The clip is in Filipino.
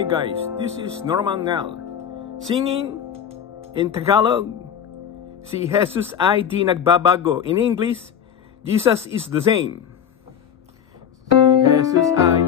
Hey guys, this is Norman Nel, singing in Tagalog, si Jesus ay di nagbabago. In English, Jesus is the same. Si Jesus ay